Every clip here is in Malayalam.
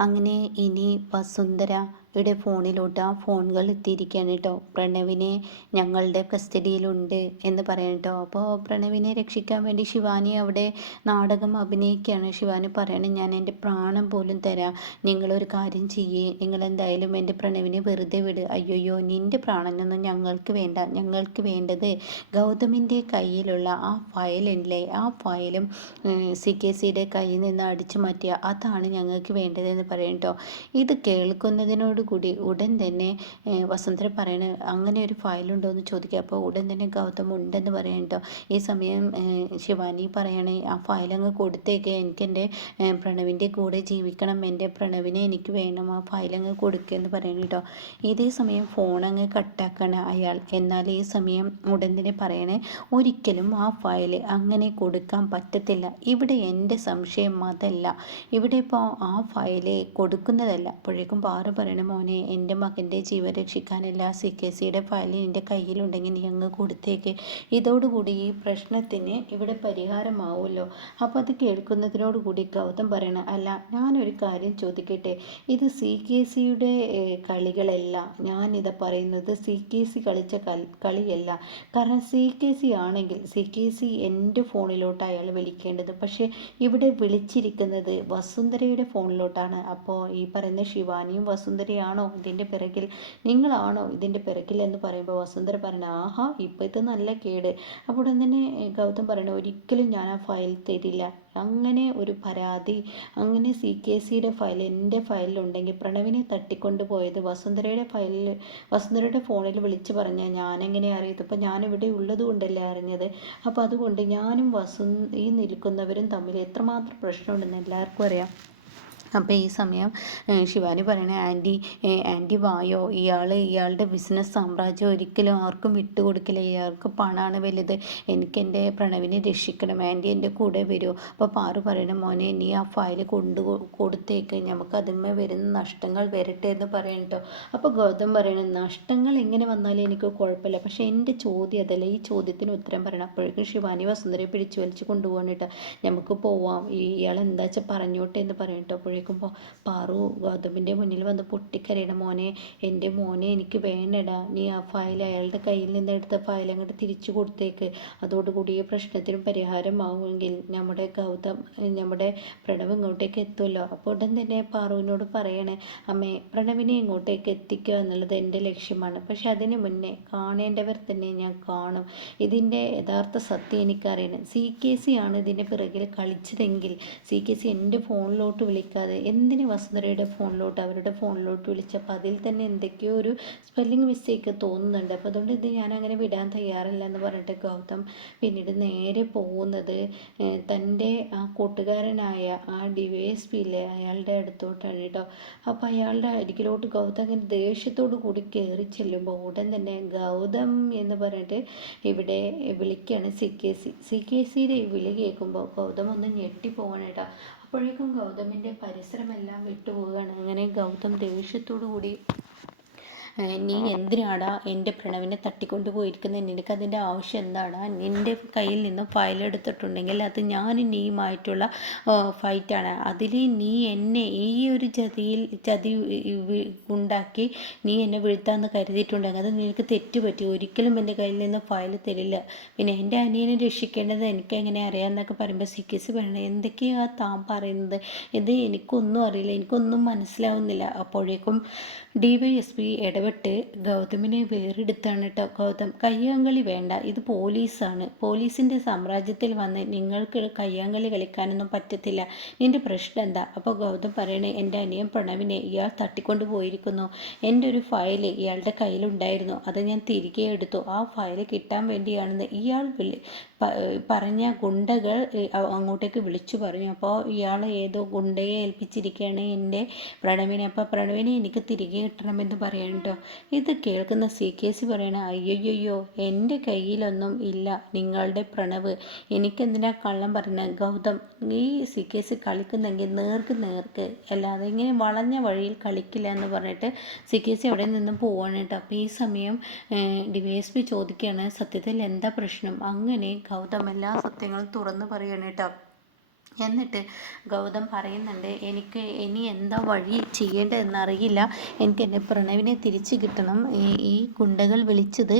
അങ്ങനെ ഇനി വസുന്ധര യുടെ ഫോണിലോട്ട് ആ ഫോണുകൾ എത്തിയിരിക്കുകയാണ് കേട്ടോ. പ്രണവിനെ ഞങ്ങളുടെ കസ്റ്റഡിയിലുണ്ട് എന്ന് പറയണം കേട്ടോ. അപ്പോൾ പ്രണവിനെ രക്ഷിക്കാൻ വേണ്ടി ശിവാനി അവിടെ നാടകം അഭിനയിക്കുകയാണ്. ശിവാനി പറയണം ഞാൻ എന്റെ പ്രാണം പോലും തരാം. നിങ്ങളൊരു കാര്യം ചെയ്യേ. നിങ്ങൾ എന്തായാലും എന്റെ പ്രണവിനെ വെറുതെ വിട്. അയ്യോയ്യോ നിന്റെ പ്രാണനൊന്നും ഞങ്ങൾക്ക് വേണ്ട. ഞങ്ങൾക്ക് വേണ്ടത് ഗൗതമിന്റെ കയ്യിലുള്ള ആ ഫയലില്ലേ? ആ ഫയലും സി കെ സിയുടെ കയ്യിൽ നിന്ന് അടിച്ചു മാറ്റിയ അതാണ് ഞങ്ങൾക്ക് വേണ്ടതെന്ന് പറയും കേട്ടോ ഇത് കേൾക്കുന്നതിനോട് കൂടി ഉടൻ തന്നെ വസന്തര പറയണ അങ്ങനെ ഒരു ഫയലുണ്ടോ എന്ന് ചോദിക്കുക അപ്പോൾ ഉടൻ തന്നെ ഗൗതം ഉണ്ടെന്ന് പറയാം കേട്ടോ ഈ സമയം ശിവാനി പറയണേ ആ ഫയൽ അങ്ങ് കൊടുത്തേക്ക്. എനിക്ക് എന്റെ പ്രണവിന്റെ കൂടെ ജീവിക്കണം. എന്റെ പ്രണവിനെ എനിക്ക് വേണം. ആ ഫയൽ അങ്ങ് കൊടുക്കുക എന്ന് പറയണം കേട്ടോ ഇതേ സമയം ഫോൺ അങ്ങ് കട്ടാക്കണ അയാൾ. എന്നാൽ ഈ സമയം ഉടൻ തന്നെ പറയണേ ഒരിക്കലും ആ ഫയൽ അങ്ങനെ കൊടുക്കാൻ പറ്റത്തില്ല. ഇവിടെ എന്റെ സംശയം അതല്ല. ഇവിടെ ഇപ്പോൾ ആ ഫയൽ കൊടുക്കുന്നതല്ല. അപ്പോഴേക്കും പാറു പറയണ മോനെ എന്റെ മകന്റെ ജീവൻ രക്ഷിക്കാനല്ല. സി കെ സിയുടെ ഫയൽ എന്റെ കയ്യിലുണ്ടെങ്കിൽ നീ അങ്ങ് കൊടുത്തേക്ക്. ഇതോടുകൂടി ഈ പ്രശ്നത്തിന് ഇവിടെ പരിഹാരമാവുമല്ലോ. അപ്പോൾ അത് കേൾക്കുന്നതിനോടുകൂടി ഗൗതം പറയണ അല്ല ഞാനൊരു കാര്യം ചോദിക്കട്ടെ. ഇത് സി കെ സിയുടെ കളികളല്ല. ഞാനിത് പറയുന്നത് സി കെ സി കളിച്ച കളിയല്ല. കാരണം സി കെ സി ആണെങ്കിൽ സി കെ സി എന്റെ ഫോണിലോട്ട് അയാൾ വിളിക്കേണ്ടത്. പക്ഷേ ഇവിടെ വിളിച്ചിരിക്കുന്നത് വസുന്ധരയുടെ ഫോണിലോട്ടാണ്. അപ്പോൾ ഈ പറയുന്ന ശിവാനിയും വസുന്ധരയാണോ ഇതിന്റെ പിറകിൽ? നിങ്ങളാണോ ഇതിന്റെ പിറകിൽ എന്ന് പറയുമ്പോൾ വസുന്ധര പറഞ്ഞു ആഹാ ഇപ്പോൾ ഇത് നല്ല കേട്. അപ്പോൾ ഉടൻ തന്നെ ഗൗതം പറയണ ഒരിക്കലും ഞാൻ ആ ഫയൽ തരില്ല. അങ്ങനെ ഒരു പരാതി അങ്ങനെ സി കെ സിയുടെ ഫയൽ എന്റെ ഫയലിലുണ്ടെങ്കിൽ പ്രണവിനെ തട്ടിക്കൊണ്ട് പോയത് വസുന്ധരയുടെ ഫയലിൽ വസുന്ധരയുടെ ഫോണിൽ വിളിച്ച് പറഞ്ഞാൽ ഞാനെങ്ങനെ അറിയത്? ഇപ്പം ഞാനിവിടെ ഉള്ളത് കൊണ്ടല്ലേ അറിഞ്ഞത്. അപ്പോൾ അതുകൊണ്ട് ഞാനും വസു ഈ നിൽക്കുന്നവരും തമ്മിൽ എത്രമാത്രം പ്രശ്നമുണ്ടെന്ന് എല്ലാവർക്കും അറിയാം. അപ്പോൾ ഈ സമയം ശിവാനി പറയണ ആന്റി ആന്റി വായോ? ഇയാൾ ഇയാളുടെ ബിസിനസ് സാമ്രാജ്യം ഒരിക്കലും ആർക്കും വിട്ടുകൊടുക്കില്ല ഇയാൾക്ക് പണമാണ് വലുത്. എനിക്ക് എന്റെ പ്രണവിനെ രക്ഷിക്കണം. ആന്റി എന്റെ കൂടെ വരുമോ അപ്പോൾ പാറു പറയണ മോനെ നീ ആ ഫയൽ കൊണ്ടു കൊടുത്തേക്ക്. നമുക്ക് അതിന്മേൽ വരുന്ന നഷ്ടങ്ങൾ വരട്ടെ എന്ന് പറയണം കേട്ടോ അപ്പോൾ ഗൗതം പറയണ നഷ്ടങ്ങൾ എങ്ങനെ വന്നാലും എനിക്ക് കുഴപ്പമില്ല. പക്ഷേ എന്റെ ചോദ്യം അതല്ല. ഈ ചോദ്യത്തിന് ഉത്തരം പറയണം. അപ്പോഴേക്കും ശിവാനി വസുന്ധരയെ പിടിച്ചു വലിച്ച് കൊണ്ടുപോകണം കേട്ടോ നമുക്ക് പോവാം. ഇയാൾ എന്താ വെച്ചാൽ പറഞ്ഞോട്ടെ എന്ന് പറയട്ടോ അപ്പോഴേക്കും ചോദിക്കുമ്പോൾ പാറു ഗൗതമിന്റെ മുന്നിൽ വന്ന് പൊട്ടിക്കരയുടെ മോനെ. എന്റെ മോനെ എനിക്ക് വേണ്ടടാ. നീ ആ ഫയൽ അയാളുടെ കയ്യിൽ നിന്ന് എടുത്ത ഫയൽ അങ്ങോട്ട് തിരിച്ചു കൊടുത്തേക്ക്. അതോടുകൂടി ഈ പ്രശ്നത്തിനും പരിഹാരമാവുമെങ്കിൽ നമ്മുടെ ഗൗതം നമ്മുടെ പ്രണവ് ഇങ്ങോട്ടേക്ക് എത്തുമല്ലോ. അപ്പോൾ ഉടൻ തന്നെ പാറുവിനോട് പറയണേ അമ്മേ പ്രണവിനെ ഇങ്ങോട്ടേക്ക് എത്തിക്കുക എന്നുള്ളത് എന്റെ ലക്ഷ്യമാണ്. പക്ഷെ അതിന് മുന്നേ കാണേണ്ടവർ തന്നെ ഞാൻ കാണും. ഇതിന്റെ യഥാർത്ഥ സത്യം എനിക്കറിയണം. സി കെ സി ആണ് ഇതിന്റെ പിറകിൽ കളിച്ചതെങ്കിൽ സി കെ സി എന്റെ ഫോണിലോട്ട് വിളിക്കാതെ വിളിക്കാതെ എന്തിന് വസുന്ധരയുടെ ഫോണിലോട്ട് അവരുടെ ഫോണിലോട്ട് വിളിച്ചപ്പോൾ അതിൽ തന്നെ എന്തൊക്കെയോ ഒരു സ്പെല്ലിംഗ് മിസ്റ്റേക്ക് തോന്നുന്നുണ്ട്. അപ്പോൾ അതുകൊണ്ട് ഇത് ഞാൻ അങ്ങനെ വിടാൻ തയ്യാറില്ല എന്ന് പറഞ്ഞിട്ട് ഗൗതം പിന്നീട് നേരെ പോകുന്നത് തന്റെ ആ കൂട്ടുകാരനായ ആ ഡി വൈ എസ് പിയിലെ അയാളുടെ അടുത്തോട്ടാണ് കേട്ടോ. അപ്പോൾ അയാളുടെ അരികിലോട്ട് ഗൗതം അങ്ങനെ ദേഷ്യത്തോടു കൂടി കയറി ചെല്ലുമ്പോൾ ഉടൻ തന്നെ ഗൗതം എന്ന് പറഞ്ഞിട്ട് ഇവിടെ വിളിക്കുകയാണ് C K C. C K സിയുടെ വിളി കേൾക്കുമ്പോൾ ഗൗതം ഒന്ന് ഞെട്ടിപ്പോവാണ് കേട്ടോ. അപ്പോഴേക്കും ഗൗതമിന്റെ പരിസരമെല്ലാം വിട്ടുപോവുകയാണ്. അങ്ങനെ ഗൗതം ദേഷ്യത്തോടു കൂടി നീ എന്തിനാടാ എന്റെ പ്രണവിനെ തട്ടിക്കൊണ്ട് പോയിരിക്കുന്നത് നിനക്കതിന്റെ ആവശ്യം എന്താടാ? നിന്റെ കയ്യിൽ നിന്ന് ഫയൽ എടുത്തിട്ടുണ്ടെങ്കിൽ അത് ഞാൻ നീയുമായിട്ടുള്ള ഫൈറ്റാണ് അതിൽ നീ എന്നെ ഈ ഒരു ചതിയിൽ ചതി ഉണ്ടാക്കി നീ എന്നെ വീഴ്ത്താന്ന് കരുതിയിട്ടുണ്ടെങ്കിൽ അത് നിനക്ക് തെറ്റുപറ്റി. ഒരിക്കലും എന്റെ കയ്യിൽ നിന്ന് ഫയൽ തരില്ല. പിന്നെ എന്റെ അനിയനെ രക്ഷിക്കേണ്ടത് എനിക്ക് എങ്ങനെ അറിയാമെന്നൊക്കെ പറയുമ്പോൾ സിക്കിസ് വേണം എന്തൊക്കെയാണ് താൻ പറയുന്നത്? ഇത് എനിക്കൊന്നും അറിയില്ല എനിക്കൊന്നും മനസ്സിലാവുന്നില്ല. അപ്പോഴേക്കും ഡി വൈ എസ് പി ഇടപെട്ട് ഗൗതമിനെ വേറെടുത്താണ് കേട്ടോ ഗൗതം കയ്യാങ്കളി വേണ്ട ഇത് പോലീസാണ്. പോലീസിന്റെ സാമ്രാജ്യത്തിൽ വന്ന് നിങ്ങൾക്ക് കയ്യാങ്കളി കളിക്കാനൊന്നും പറ്റത്തില്ല. നിന്റെ പ്രശ്നം എന്താ? അപ്പോൾ ഗൗതം പറയണേ എന്റെ അനിയൻ പ്രണവിനെ ഇയാൾ തട്ടിക്കൊണ്ട് പോയിരിക്കുന്നു. എന്റെ ഒരു ഫയൽ ഇയാളുടെ കയ്യിലുണ്ടായിരുന്നു. അത് ഞാൻ തിരികെ എടുത്തു. ആ ഫയൽ കിട്ടാൻ വേണ്ടിയാണെന്ന് ഇയാൾ പറഞ്ഞ ഗുണ്ടകൾ അങ്ങോട്ടേക്ക് വിളിച്ചു പറഞ്ഞു. അപ്പോൾ ഇയാൾ ഏതോ ഗുണ്ടയെ ഏൽപ്പിച്ചിരിക്കുകയാണ് എന്റെ പ്രണവിനെ. അപ്പോൾ പ്രണവിനെ എനിക്ക് തിരികെ കിട്ടണമെന്ന് പറയാൻ കേട്ടോ ഇത് കേൾക്കുന്ന സി. കെ. സി പറയണ അയ്യോയ്യോ എന്റെ കയ്യിലൊന്നും ഇല്ല നിങ്ങളുടെ പ്രണവ്. എനിക്കെന്തിനാ കള്ളം പറഞ്ഞ? ഗൗതം ഈ സി. കെ. സി കളിക്കുന്നെങ്കിൽ നേർക്ക് നേർക്ക്. അല്ലാതെ ഇങ്ങനെ വളഞ്ഞ വഴിയിൽ കളിക്കില്ല എന്ന് പറഞ്ഞിട്ട് സി. കെ. സി അവിടെ നിന്നും പോവാണ് കേട്ടോ അപ്പോൾ ഈ സമയം ഡി വൈ എസ് പി ചോദിക്കുകയാണ് സത്യത്തിൽ എന്താ പ്രശ്നം? അങ്ങനെ ഗൗതം എല്ലാ സത്യങ്ങളും തുറന്നു പറയണം കേട്ടോ. എന്നിട്ട് ഗൗതം പറയുന്നുണ്ട് എനിക്ക് ഇനി എന്താ വഴി ചെയ്യേണ്ടതെന്ന് അറിയില്ല എനിക്ക് എന്റെ പ്രണവിനെ തിരിച്ചു കിട്ടണം. ഈ കുണ്ടകൾ ഗുണ്ടകൾ വിളിച്ചത്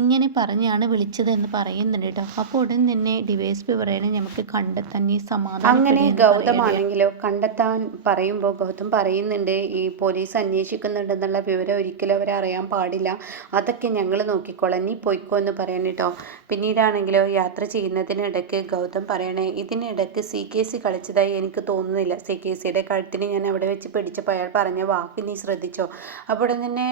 ഇങ്ങനെ പറഞ്ഞാണ് വിളിച്ചത് എന്ന് പറയുന്നുണ്ട് കേട്ടോ. അപ്പോൾ ഉടൻ തന്നെ ഡിവൈസ് പി പറയണേ നമുക്ക് കണ്ടെത്താൻ ഈ സമാധാനം അങ്ങനെ ഗൗതമാണെങ്കിലോ കണ്ടെത്താൻ പറയുമ്പോൾ ഗൗതം പറയുന്നുണ്ട് ഈ പോലീസ് അന്വേഷിക്കുന്നുണ്ടെന്നുള്ള വിവരം ഒരിക്കലും അവരെ അറിയാൻ പാടില്ല. അതൊക്കെ ഞങ്ങൾ നോക്കിക്കോളാം. നീ പോയിക്കോ എന്ന് പറയണം കേട്ടോ. പിന്നീടാണെങ്കിലോ യാത്ര ചെയ്യുന്നതിനിടയ്ക്ക് ഗൗതം പറയണേ ഇതിനിടയ്ക്ക് സി കെ സി കളിച്ചതായി എനിക്ക് തോന്നുന്നില്ല. സി കെ സിയുടെ കഴുത്തിന് ഞാൻ അവിടെ വെച്ച് പിടിച്ചപ്പോൾ അയാൾ പറഞ്ഞ വാക്ക് നീ ശ്രദ്ധിച്ചോ? അപ്പോൾ തന്നെ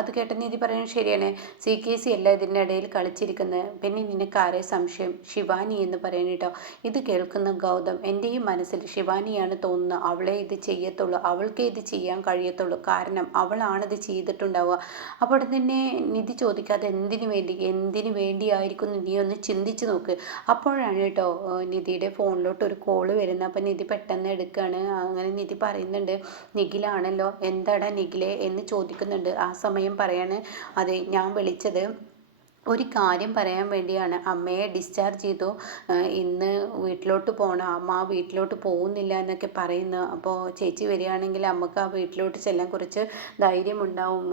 അത് കേട്ട നീതി പറയുന്നത് ശരിയാണ്. സി കെ സി അല്ല ഇതിന്റെ ഇടയിൽ കളിച്ചിരിക്കുന്നത്. പിന്നെ നിനക്ക് ആരെ സംശയം? ശിവാനി എന്ന് പറയണം കേട്ടോ. ഇത് കേൾക്കുന്ന ഗൗതം എന്റെയും മനസ്സിൽ ശിവാനിയാണ് തോന്നുന്നത്. അവളെ ഇത് ചെയ്യത്തുള്ളൂ. അവൾക്ക് ഇത് ചെയ്യാൻ കഴിയത്തുള്ളൂ. കാരണം അവളാണിത് ചെയ്തിട്ടുണ്ടാവുക. അപ്പോൾ തന്നെ നിധി ചോദിക്കാതെ എന്തിനു വേണ്ടി? എന്തിനു വേണ്ടിയായിരിക്കും നീ ഒന്ന് ചിന്തിച്ച് നോക്ക്. അപ്പോഴാണ് കേട്ടോ നിധിയുടെ ഫോണിലോട്ട് ഒരു കോൾ വരുന്നത് അപ്പം നിധി പെട്ടെന്ന് എടുക്കുകയാണ് അങ്ങനെ നിധി പറയുന്നുണ്ട് നിഖിലാണല്ലോ എന്താടാ നിഖിലെ? എന്ന് ചോദിക്കുന്നുണ്ട്. ആ സമയം പറയാണ് അതെ ഞാൻ വിളിച്ചത് ഒരു കാര്യം പറയാൻ വേണ്ടിയാണ്. അമ്മയെ ഡിസ്ചാർജ് ചെയ്തു. ഇന്ന് വീട്ടിലോട്ട് പോകണം അമ്മ വീട്ടിലോട്ട് പോകുന്നില്ല എന്നൊക്കെ പറയുന്നു. അപ്പോൾ ചേച്ചി വരികയാണെങ്കിൽ അമ്മയ്ക്ക് ആ വീട്ടിലോട്ട് ചെല്ലാൻ കുറച്ച് ധൈര്യമുണ്ടാവും.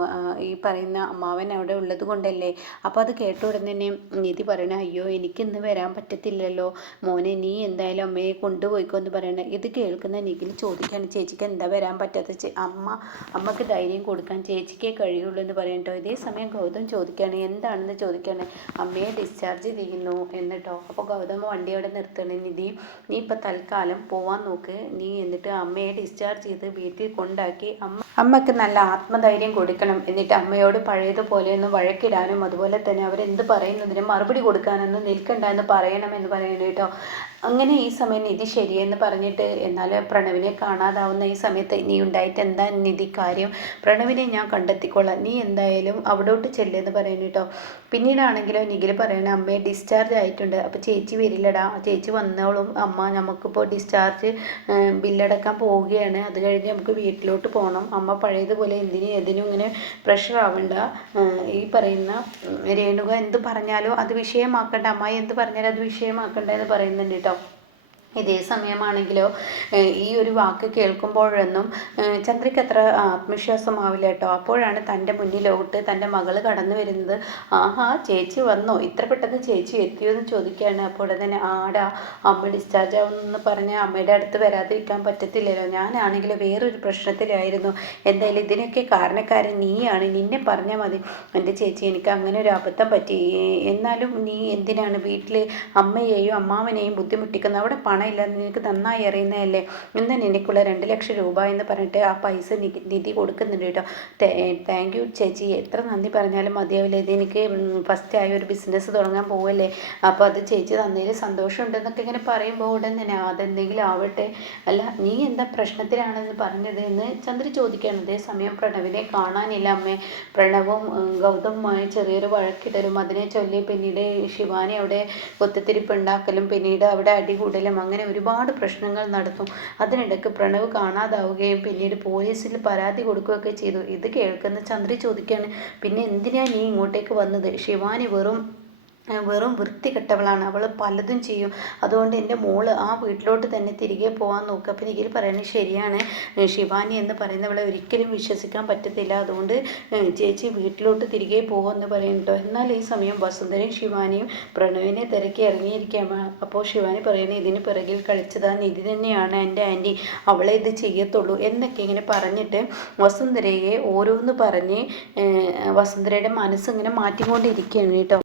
ഈ പറയുന്ന അമ്മാവൻ അവിടെ ഉള്ളത് കൊണ്ടല്ലേ. അപ്പോൾ അത് കേട്ട ഉടൻ തന്നെ നിധി പറയണ അയ്യോ എനിക്കിന്ന് വരാൻ പറ്റത്തില്ലല്ലോ. മോനെ നീ എന്തായാലും അമ്മയെ കൊണ്ടുപോയിക്കോ എന്ന് പറയണേ. ഇത് കേൾക്കുന്ന നിഖിൽ ചോദിക്കാണ് ചേച്ചിക്ക് എന്താ വരാൻ പറ്റാത്ത അമ്മ അമ്മയ്ക്ക് ധൈര്യം കൊടുക്കാൻ ചേച്ചിക്കേ കഴിയുള്ളൂ എന്ന് പറയട്ടോ ഇതേ സമയം ഗൗതം ചോദിക്കുകയാണ് എന്താണെന്ന് ചോദിക്കുകയാണ് അമ്മയെ ഡിസ്ചാർജ് ചെയ്യുന്നു എന്നിട്ടോ? അപ്പോൾ ഗൗതമ വണ്ടി അവിടെ നിർത്തുകയാണ്. നിധി നീ ഇപ്പോൾ തൽക്കാലം പോവാൻ നോക്ക്. നീ എന്നിട്ട് അമ്മയെ ഡിസ്ചാർജ് ചെയ്ത് വീട്ടിൽ കൊണ്ടാക്കി അമ്മ അമ്മയ്ക്ക് നല്ല ആത്മധൈര്യം കൊടുക്കണം. എന്നിട്ട് അമ്മയോട് പഴയതുപോലെ ഒന്ന് വഴക്കിടാനും അതുപോലെ തന്നെ അവരെന്ത് പറയുന്നതിനും മറുപടി കൊടുക്കാനൊന്നും നിൽക്കണ്ട എന്ന് പറയണം എന്ന് പറയണം കേട്ടോ. അങ്ങനെ ഈ സമയം നിധി ശരിയെന്ന് പറഞ്ഞിട്ട് എന്നാൽ പ്രണവിനെ കാണാതാവുന്ന ഈ സമയത്ത് നീ ഉണ്ടായിട്ട് എന്താ നിധി കാര്യം? പ്രണവിനെ ഞാൻ കണ്ടെത്തിക്കൊള്ളാം നീ എന്തായാലും അവിടോട്ട് ചെല്ലുമെന്ന് പറയുന്നു കേട്ടോ. പിന്നീടാണെങ്കിലോ നിഖിൽ പറയണ അമ്മയെ ഡിസ്ചാർജ് ആയിട്ടുണ്ട്. അപ്പോൾ ചേച്ചി വരില്ലടാ. ചേച്ചി വന്നോളും. അമ്മ നമുക്കിപ്പോൾ ഡിസ്ചാർജ് ബില്ലടക്കാൻ പോവുകയാണ്. അത് കഴിഞ്ഞ് നമുക്ക് വീട്ടിലോട്ട് പോകണം അമ്മ പഴയതുപോലെ എന്തിനും എതിനും ഇങ്ങനെ പ്രഷർ ആവണ്ട. ഈ പറയുന്ന രേണുക എന്ത് പറഞ്ഞാലോ അത് വിഷയമാക്കണ്ട. അമ്മായി എന്ത് പറഞ്ഞാലും അത് വിഷയമാക്കണ്ട എന്ന് പറയുന്നുണ്ട് കേട്ടോ. ഇതേ സമയമാണെങ്കിലോ ഈ ഒരു വാക്ക് കേൾക്കുമ്പോഴൊന്നും ചന്ദ്രയ്ക്ക് അത്ര ആത്മവിശ്വാസമാവില്ല കേട്ടോ. അപ്പോഴാണ് തന്റെ മുന്നിലോട്ട് തന്റെ മകൾ കടന്നു വരുന്നത്. ആഹാ ചേച്ചി വന്നോ? ഇത്ര പെട്ടെന്ന് ചേച്ചി എത്തിയോ എന്ന് ചോദിക്കുകയാണ്. അപ്പോൾ തന്നെ ആടാ അമ്മ ഡിസ്ചാർജ് ആവുമെന്ന് പറഞ്ഞ് അമ്മയുടെ അടുത്ത് വരാതിരിക്കാൻ പറ്റത്തില്ലല്ലോ. ഞാനാണെങ്കിൽ വേറൊരു പ്രശ്നത്തിലായിരുന്നു. എന്തായാലും ഇതിനൊക്കെ കാരണക്കാരൻ നീയാണ്. നിന്നെ പറഞ്ഞാൽ മതി. എന്റെ ചേച്ചി എനിക്ക് അങ്ങനെ ഒരു അബദ്ധം പറ്റി. എന്നാലും നീ എന്തിനാണ് വീട്ടിൽ അമ്മയെയും അമ്മാവനെയും ബുദ്ധിമുട്ടിക്കുന്നത്? അവിടെ പണമില്ലെന്ന് നിനക്ക് നന്നായി അറിയുന്നതല്ലേ? എന്താ എനിക്കുള്ള രണ്ട് ലക്ഷം രൂപ എന്ന് പറഞ്ഞിട്ട് ആ പൈസ നിധി കൊടുക്കുന്നുണ്ട് കേട്ടോ. താങ്ക് യു ചേച്ചി. എത്ര നന്ദി പറഞ്ഞാലും മതിയാവില്ല. ഇത് എനിക്ക് ഫസ്റ്റ് ആയ ഒരു ബിസിനസ് തുടങ്ങാൻ പോവല്ലേ? അപ്പോൾ അത് ചേച്ചി തന്നതിൽ സന്തോഷമുണ്ടെന്നൊക്കെ ഇങ്ങനെ പറയുമ്പോൾ ഉടൻ തന്നെ അതെന്തെങ്കിലും ആവട്ടെ. അല്ല നീ എന്താ പ്രശ്നത്തിലാണെന്ന് പറഞ്ഞത്? എന്ന് ചന്ദ്ര ചോദിക്കുകയാണ്. അതേ സമയം പ്രണവിനെ കാണാനില്ല അമ്മേ. പ്രണവും ഗൗതമുമായി ചെറിയൊരു വഴക്കിടലും അതിനെ ചൊല്ലി പിന്നീട് ശിവാനി അവിടെ ഒത്തുതിരിപ്പുണ്ടാക്കലും പിന്നീട് അവിടെ അടികൂടലും അങ്ങനെ ഒരുപാട് പ്രശ്നങ്ങൾ നടത്തും. അതിനിടയ്ക്ക് പ്രണവ് കാണാതാവുകയും പിന്നീട് പോലീസിൽ പരാതി കൊടുക്കുകയൊക്കെ ചെയ്തു. ഇത് കേൾക്കുന്ന ചന്ദ്രി ചോദിക്കുകയാണ് പിന്നെ എന്തിനാണ് നീ ഇങ്ങോട്ടേക്ക് വന്നത്? ശിവാനി വെറും വെറും വൃത്തികെട്ടവളാണ്. അവൾ പലതും ചെയ്യും. അതുകൊണ്ട് എന്റെ മോൾ ആ വീട്ടിലോട്ട് തന്നെ തിരികെ പോകാൻ നോക്കുക അപ്പം നിഖിൽ പറയുന്നത് ശരിയാണ്. ശിവാനി എന്ന് പറയുന്നവളെ ഒരിക്കലും വിശ്വസിക്കാൻ പറ്റത്തില്ല. അതുകൊണ്ട് ചേച്ചി വീട്ടിലോട്ട് തിരികെ പോകുമെന്ന് പറയും കേട്ടോ. എന്നാൽ ഈ സമയം വസുന്ധരയും ശിവാനിയും പ്രണവിനെ തിരക്കി ഇറങ്ങിയിരിക്കുകയാണ്. അപ്പോൾ ശിവാനി പറയുന്നത് ഇതിന് പിറകിൽ കളിച്ചതാ നിധി തന്നെയാണ് എന്റെ ആന്റി അവളെ ഇത് ചെയ്യത്തുള്ളൂ എന്നൊക്കെ ഇങ്ങനെ പറഞ്ഞിട്ട് വസുന്ധരയെ ഓരോന്ന് പറഞ്ഞ് വസുന്ധരയുടെ മനസ്സിങ്ങനെ മാറ്റിക്കൊണ്ടിരിക്കുകയാണ് കേട്ടോ.